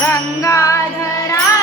गंगाधरा